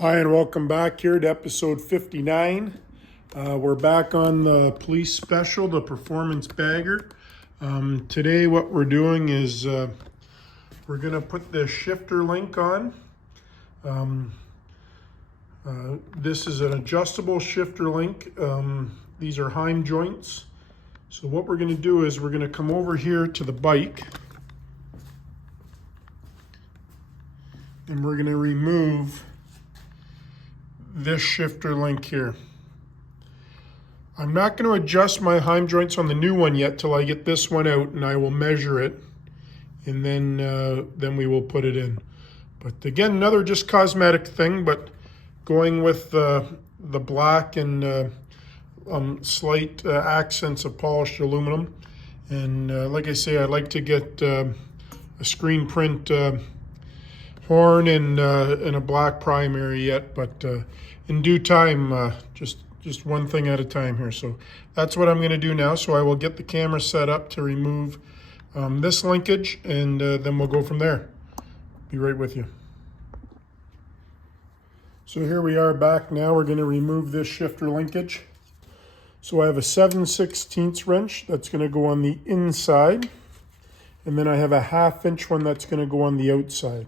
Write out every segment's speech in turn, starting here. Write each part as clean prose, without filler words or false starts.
Hi, and welcome back here to episode 59. We're back on the police special, the performance bagger. Today what we're doing is we're going to put the shifter link on. This is an adjustable shifter link. These are Heim joints. So what we're going to do is we're going to come over here to the bike and we're going to remove this shifter link here. I'm not going to adjust my Heim joints on the new one yet till I get this one out, and I will measure it, and then we will put it in. But again, another just cosmetic thing, but going with the black and slight accents of polished aluminum. And like I say, I'd like to get a screen print horn and a black primary yet, but in due time, just one thing at a time here. So that's what I'm going to do now. So I will get the camera set up to remove this linkage, and then we'll go from there. Be right with you. So here we are back now. We're going to remove this shifter linkage. So I have a 7/16 wrench that's going to go on the inside, and then I have a 1/2 inch one that's going to go on the outside.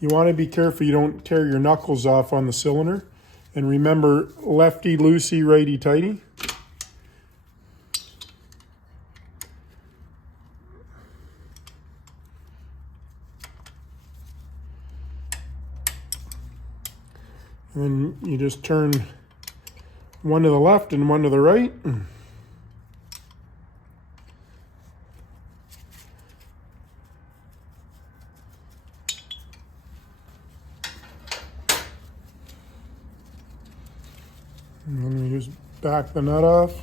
You want to be careful you don't tear your knuckles off on the cylinder. And remember, lefty loosey, righty tighty. And then you just turn one to the left and one to the right. And then we just back the nut off.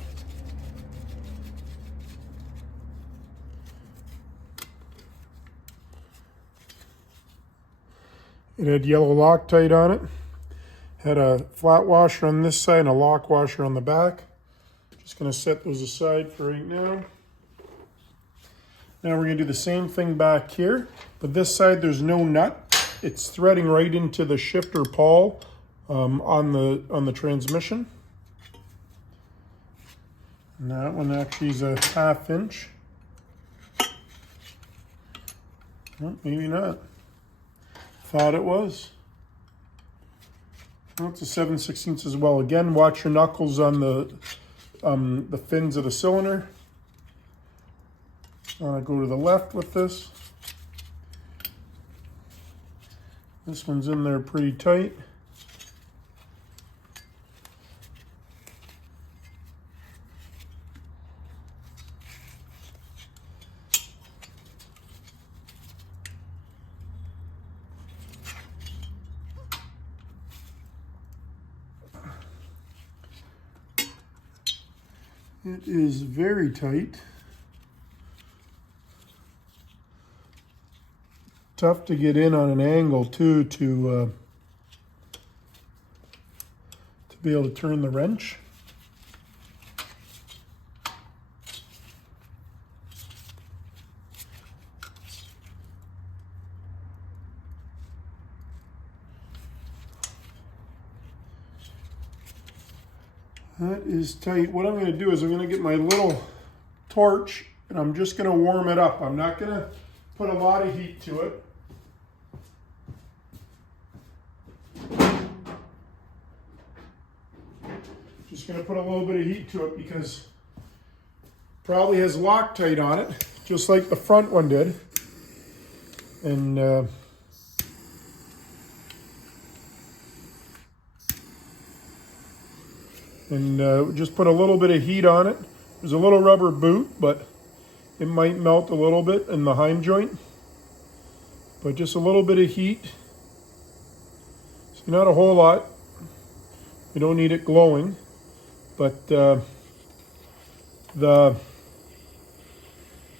It had yellow Loctite on it. Had a flat washer on this side and a lock washer on the back. Just going to set those aside for right now. Now we're going to do the same thing back here, but this side there's no nut. It's threading right into the shifter pawl on the transmission. And that one actually is a 1/2 inch. Well, maybe not. Thought it was. Well, it's a 7/16 as well. Again, watch your knuckles on the fins of the cylinder. I want to go to the left with this. This one's in there pretty tight. It is very tight. Tough to get in on an angle too to be able to turn the wrench. That is tight. What I'm going to do is I'm going to get my little torch and I'm just going to warm it up. I'm not going to put a lot of heat to it. Just going to put a little bit of heat to it because it probably has Loctite on it, just like the front one did. And just put a little bit of heat on it. There's a little rubber boot, but it might melt a little bit in the Heim joint. But just a little bit of heat. So not a whole lot. You don't need it glowing. But the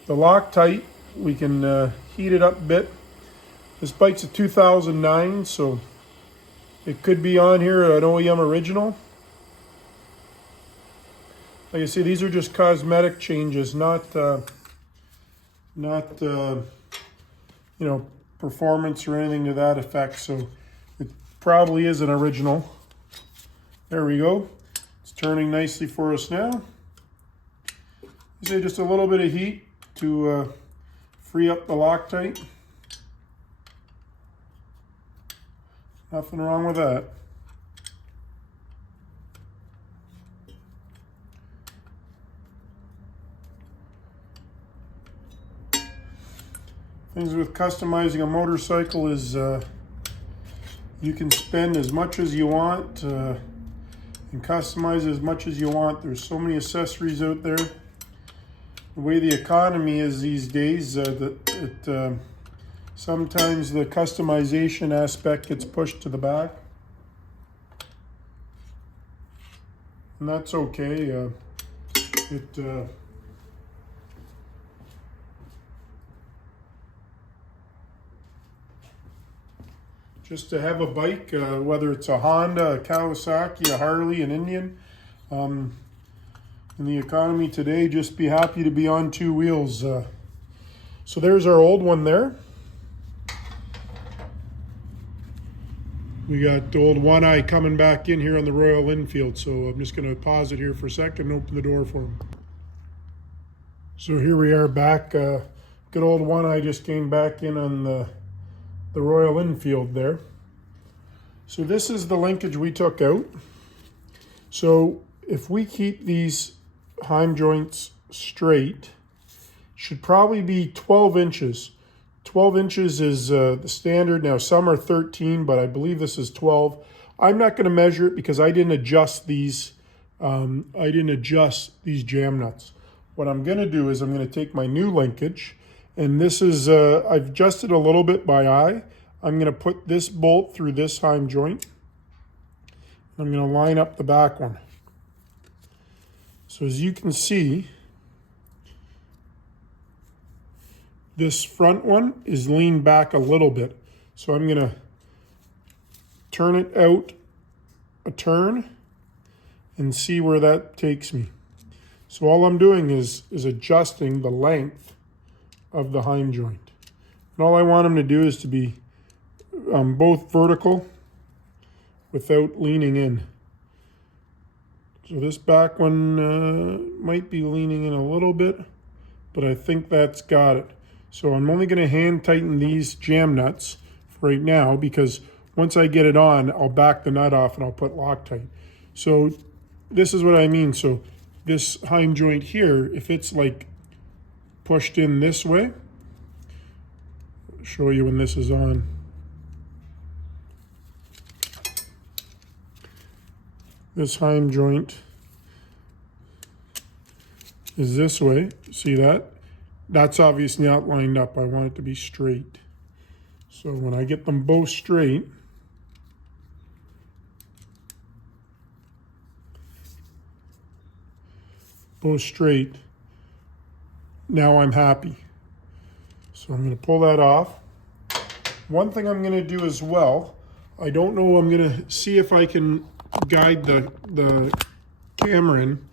Loctite, we can heat it up a bit. This bike's a 2009, so it could be on here an OEM original. Like I say, these are just cosmetic changes, not performance or anything to that effect. So probably is an original. There we go. It's turning nicely for us now. Just a little bit of heat to free up the Loctite. Nothing wrong with that. Things with customizing a motorcycle is you can spend as much as you want and customize as much as you want. There's so many accessories out there. The way the economy is these days, sometimes the customization aspect gets pushed to the back. And that's okay. Just to have a bike, whether it's a Honda, a Kawasaki, a Harley, an Indian, in the economy today, just be happy to be on two wheels. So there's our old one there. We got the old One Eye coming back in here on the Royal Enfield, so I'm just going to pause it here for a second and open the door for him. So here we are back. Good old One Eye just came back in on the Royal Enfield there. So this is the linkage we took out. So if we keep these heim joints straight, should probably be 12 inches. 12 inches is the standard. Now some are 13, but I believe this is 12. I'm not going to measure it because I didn't adjust these. jam nuts. What I'm going to do is I'm going to take my new linkage, and this is I've adjusted a little bit by eye. I'm going to put this bolt through this heim joint. I'm going to line up the back one. So as you can see, this front one is leaned back a little bit. So I'm going to turn it out a turn and see where that takes me. So all I'm doing is adjusting the length of the heim joint. And all I want them to do is to be both vertical without leaning in. So this back one might be leaning in a little bit, but I think that's got it. So I'm only going to hand tighten these jam nuts for right now, because once I get it on, I'll back the nut off and I'll put Loctite. So this is what I mean. So this heim joint here, if it's like pushed in this way, I'll show you when this is on. This heim joint is this way. See that? That's obviously not lined up. I want it to be straight. So when I get them both straight, now I'm happy. So I'm going to pull that off. One thing I'm going to do as well, I don't know, I'm going to see if I can guide the camera in.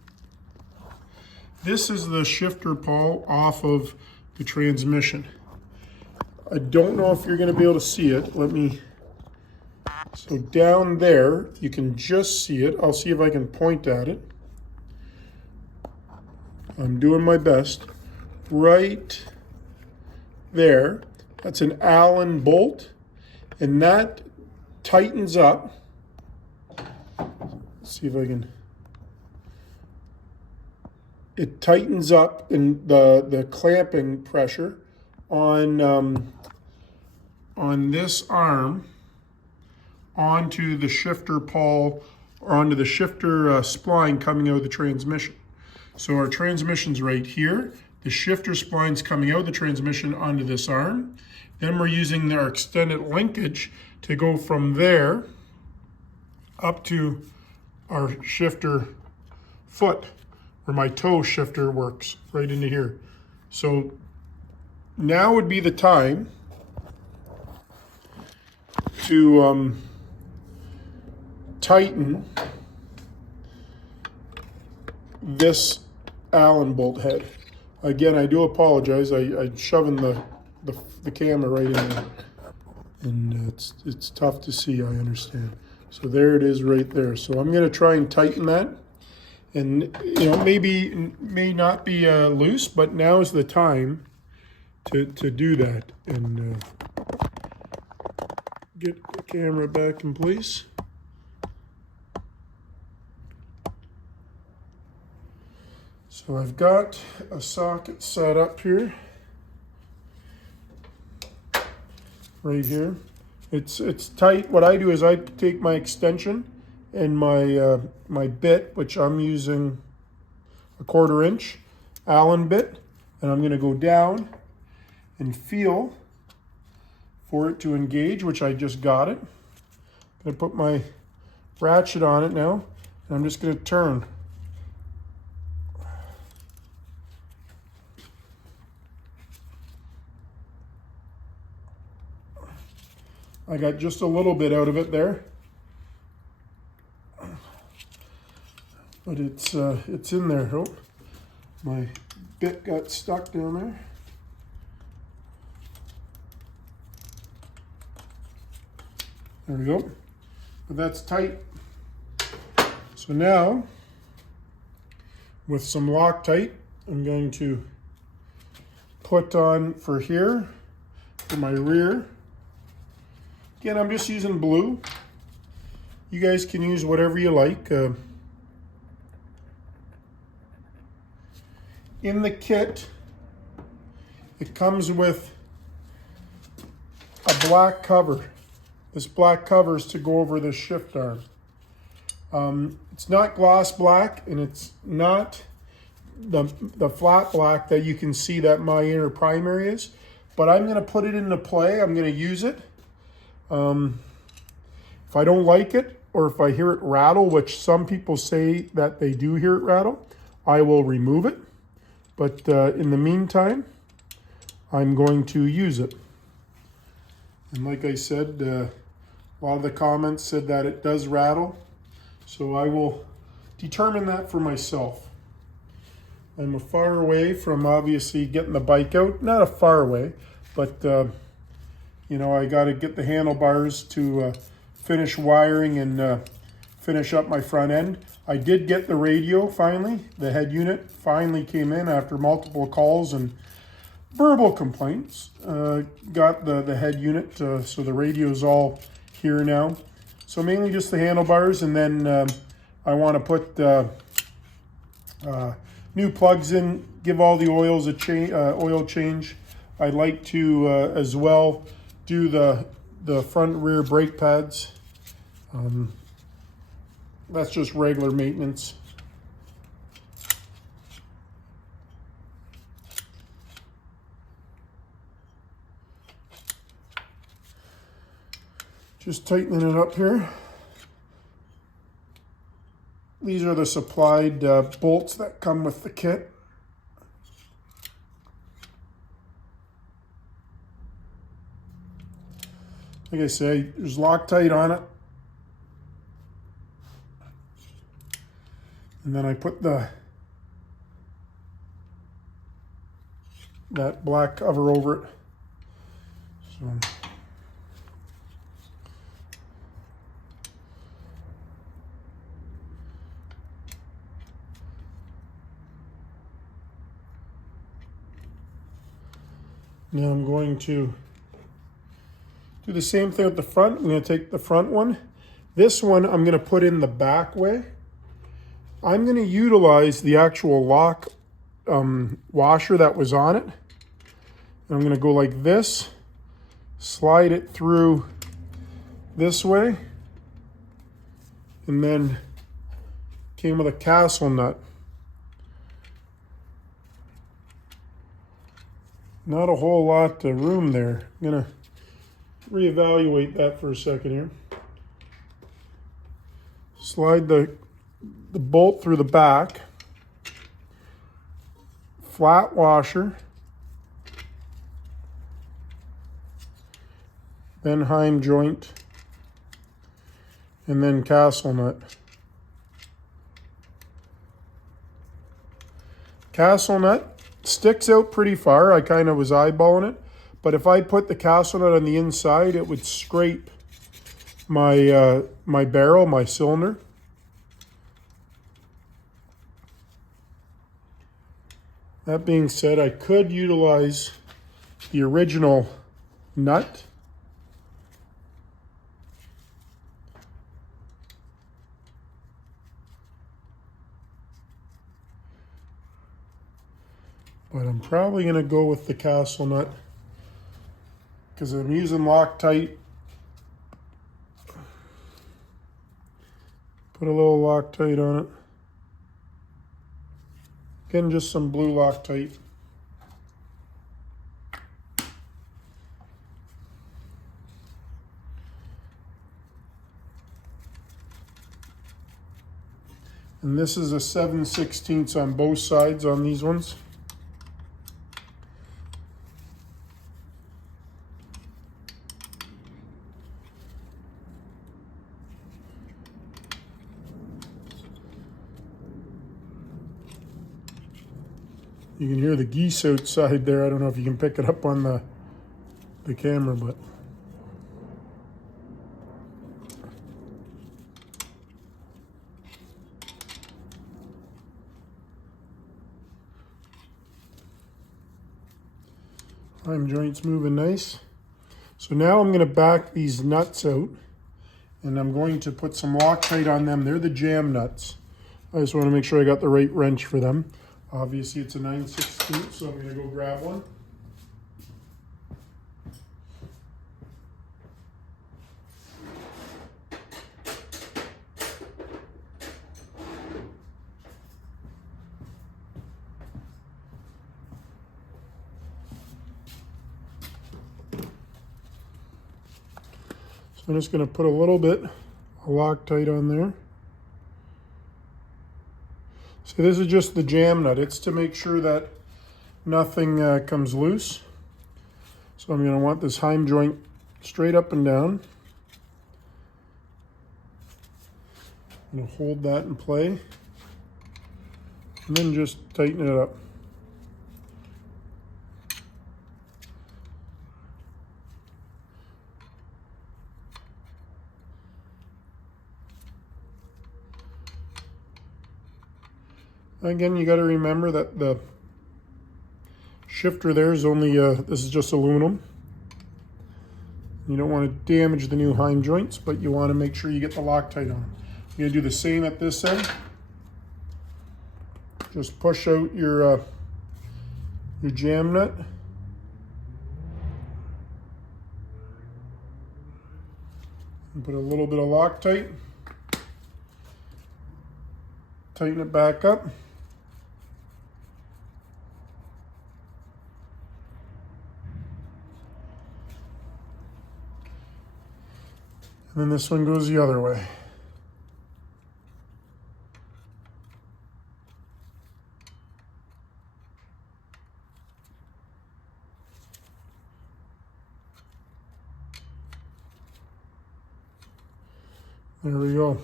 This is the shifter pawl off of the transmission. I don't know if you're going to be able to see it. So down there, you can just see it. I'll see if I can point at it. I'm doing my best. Right there, that's an Allen bolt, and that tightens up. Let's see if I can. It tightens up in the clamping pressure on this arm onto the shifter pawl, or onto the shifter spline coming out of the transmission. So our transmission's right here. The shifter spline's coming out of the transmission onto this arm. Then we're using our extended linkage to go from there up to our shifter foot, where my toe shifter works, right into here. So now would be the time to tighten this Allen bolt head. Again, I do apologize. I'm shoving the camera right in there. And it's tough to see, I understand. So there it is right there. So I'm gonna try and tighten that. And may not be loose, but now is the time to do that. And get the camera back in place. So I've got a socket set up here, right here. It's tight. What I do is I take my extension and my my bit, which I'm using a 1/4 inch Allen bit, and I'm going to go down and feel for it to engage, which I just got it. I'm going to put my ratchet on it now, and I'm just going to turn. I got just a little bit out of it there, but it's in there. Oh, my bit got stuck down there. There we go. But that's tight. So now, with some Loctite, I'm going to put on for here, for my rear. Again, I'm just using blue. You guys can use whatever you like. In the kit, it comes with a black cover. This black cover is to go over the shift arm. It's not gloss black, and it's not the flat black that you can see that my inner primary is, but I'm going to put it into play. I'm going to use it. If I don't like it, or if I hear it rattle, which some people say that they do hear it rattle, I will remove it. But in the meantime, I'm going to use it. And like I said, a lot of the comments said that it does rattle, so I will determine that for myself. I'm a far away from obviously getting the bike out. Not a far away, but I got to get the handlebars to finish wiring and finish up my front end. I did get the radio finally. The head unit finally came in after multiple calls and verbal complaints. Got the head unit, so the radio's all here now. So mainly just the handlebars, and then I want to put new plugs in, give all the oils a oil change. I'd like to as well do the front and rear brake pads. That's just regular maintenance. Just tightening it up here. These are the supplied bolts that come with the kit. Like I say, there's Loctite on it. And then I put that black cover over it. So now I'm going to do the same thing with the front. I'm going to take the front one. This one I'm going to put in the back way. I'm going to utilize the actual lock washer that was on it. And I'm going to go like this, slide it through this way, and then came with a castle nut. Not a whole lot of room there. I'm going to reevaluate that for a second here. Slide the bolt through the back, flat washer, then Heim joint, and then castle nut. Castle nut sticks out pretty far. I kind of was eyeballing it, but if I put the castle nut on the inside, it would scrape my, my barrel, my cylinder. That being said, I could utilize the original nut. But I'm probably going to go with the castle nut because I'm using Loctite. Put a little Loctite on it. Again, just some blue Loctite. And this is a 7/16 on both sides on these ones. You can hear the geese outside there. I don't know if you can pick it up on the camera, but prime joint's moving nice. So now I'm going to back these nuts out and I'm going to put some Loctite on them. They're the jam nuts. I just want to make sure I got the right wrench for them. Obviously it's a 9/16, so I'm going to go grab one. So I'm just going to put a little bit of Loctite on there. So this is just the jam nut. It's to make sure that nothing comes loose. So I'm going to want this heim joint straight up and down. I'm going to hold that in play and then just tighten it up. Again, you got to remember that the shifter there is only, this is just aluminum. You don't want to damage the new heim joints, but you want to make sure you get the Loctite on. You're going to do the same at this end. Just push out your jam nut. And put a little bit of Loctite. Tighten it back up. And then this one goes the other way. There we go.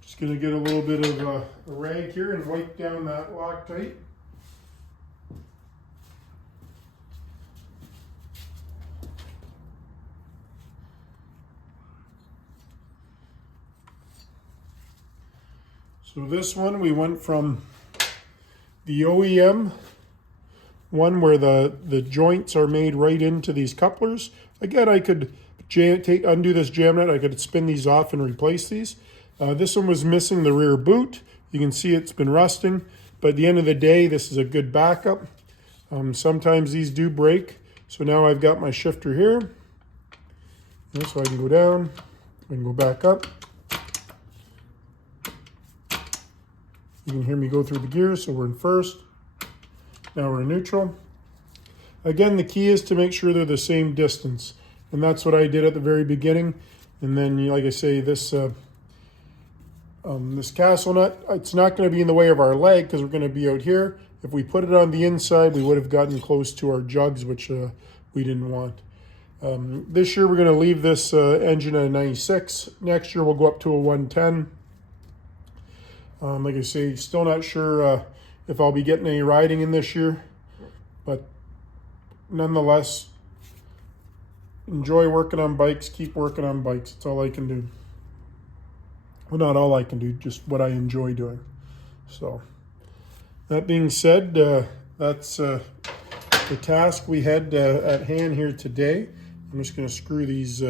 Just gonna get a little bit of a rag here and wipe down that Loctite. So this one, we went from the OEM one where the joints are made right into these couplers. Again, I could undo this jam nut. I could spin these off and replace these. This one was missing the rear boot. You can see it's been rusting, but at the end of the day, this is a good backup. Sometimes these do break. So now I've got my shifter here. So I can go down, I can go back up. You can hear me go through the gears, so we're in first. Now we're in neutral. Again, the key is to make sure they're the same distance. And that's what I did at the very beginning. And then, like I say, this castle nut, it's not going to be in the way of our leg because we're going to be out here. If we put it on the inside, we would have gotten close to our jugs, which we didn't want. This year, we're going to leave this engine at a 96. Next year, we'll go up to a 110. Like I say, still not sure if I'll be getting any riding in this year, but nonetheless, enjoy working on bikes, keep working on bikes. That's all I can do. Well, not all I can do, just what I enjoy doing. So, that being said, that's the task we had at hand here today. I'm just going to screw these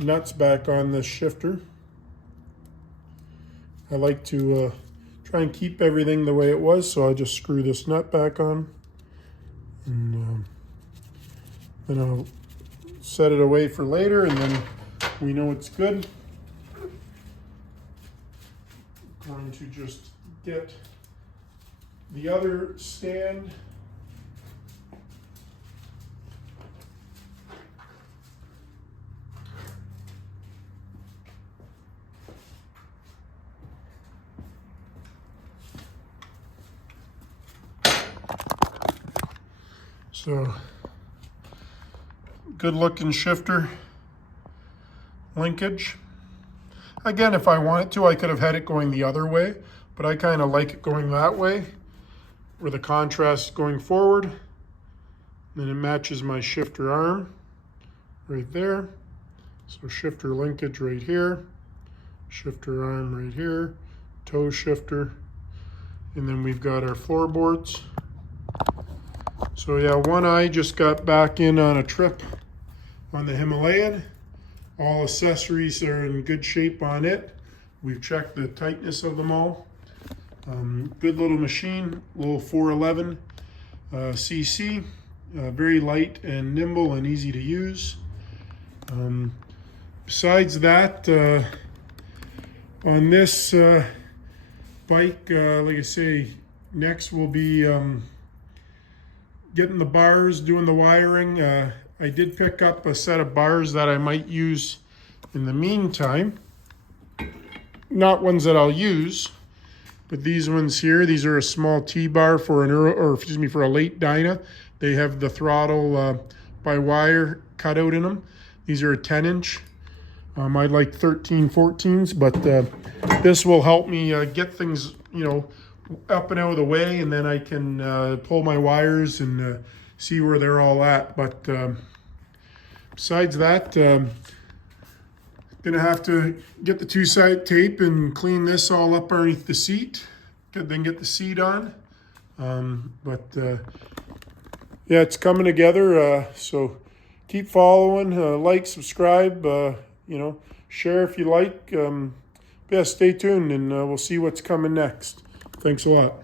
nuts back on this shifter. I like to try and keep everything the way it was, so I just screw this nut back on. And then I'll set it away for later, and then we know it's good. Going to just get the other stand. So, good looking shifter linkage. Again, if I wanted to, I could have had it going the other way, but I kind of like it going that way, where the contrast is going forward. Then it matches my shifter arm right there. So shifter linkage right here, shifter arm right here, toe shifter, and then we've got our floorboards. So yeah, one eye just got back in on a trip on the Himalayan. All accessories are in good shape on it. We've checked the tightness of them all. Good little machine, little 411 cc, very light and nimble and easy to use. Besides that, on this bike, like I say, next we'll be getting the bars, doing the wiring. I did pick up a set of bars that I might use in the meantime. Not ones that I'll use, but these ones here. These are a small T-bar for for a late Dyna. They have the throttle by wire cut out in them. These are a 10-inch. I'd like 13, 14s, but this will help me get things, up and out of the way, and then I can pull my wires and see where they're all at. But besides that, gonna have to get the two-side tape and clean this all up underneath the seat, then get the seat on. Yeah, it's coming together. So keep following, like, subscribe, share if you like. Yeah, stay tuned, and we'll see what's coming next. Thanks a lot.